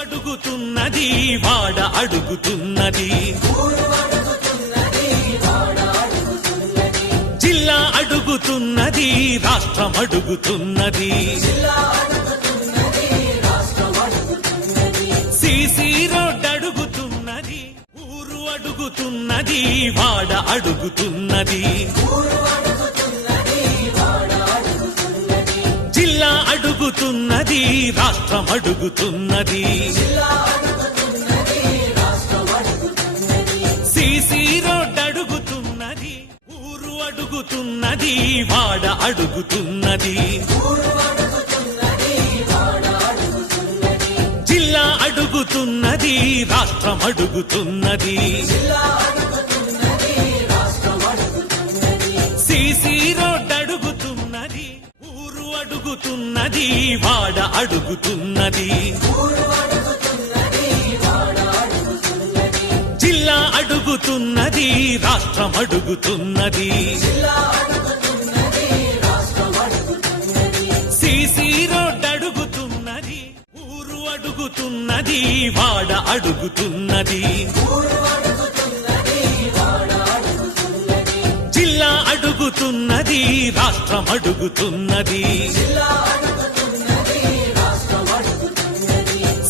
అడుగుతున్నది వాడ అడుగుతున్నది. జిల్లా అడుగుతున్నది రాష్ట్రం అడుగుతున్నది. సీసీ రోడ్ అడుగుతున్నది ఊరు అడుగుతున్నది వాడ అడుగుతున్నది. అడుగుతున్నది రాష్ట్రం అడుగుతున్నది. సీసీ రోడ్ అడుగుతున్నది ఊరు అడుగుతున్నది వాడ అడుగుతున్నది. జిల్లా అడుగుతున్నది రాష్ట్రం అడుగుతున్నది. అడుగుతున్నది వాడ అడుగుతున్నది. జిల్లా అడుగుతున్నది రాష్ట్రం అడుగుతున్నది. సీసీ రోడ్ అడుగుతున్నది ఊరు అడుగుతున్నది వాడ అడుగుతున్నది. అడుగుతున్నది రాష్ట్రం అడుగుతున్నది.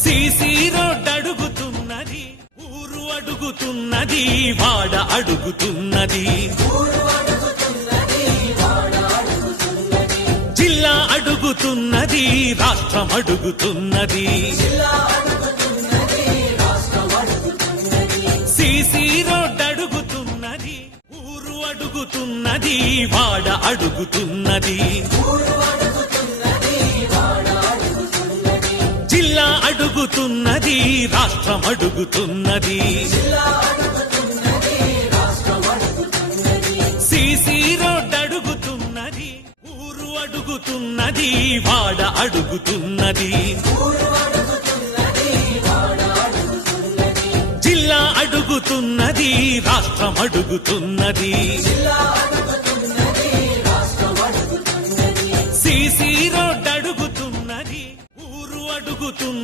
సీసీ రోడ్ అడుగుతున్నది ఊరు అడుగుతున్నది వాడ అడుగుతున్నది. జిల్లా అడుగుతున్నది రాష్ట్రం అడుగుతున్నది. అడుగుతున్నది వాడ అడుగుతున్నది. జిల్లా అడుగుతున్నది రాష్ట్రం అడుగుతున్నది. సీసీ రోడ్ అడుగుతున్నది ఊరు అడుగుతున్నది వాడ అడుగుతున్నది. అడుగుతున్నది రాష్ట్రం అడుగుతున్నది. సిసి రోడ్ అడుగుతున్నది ఊరు అడుగుతున్నది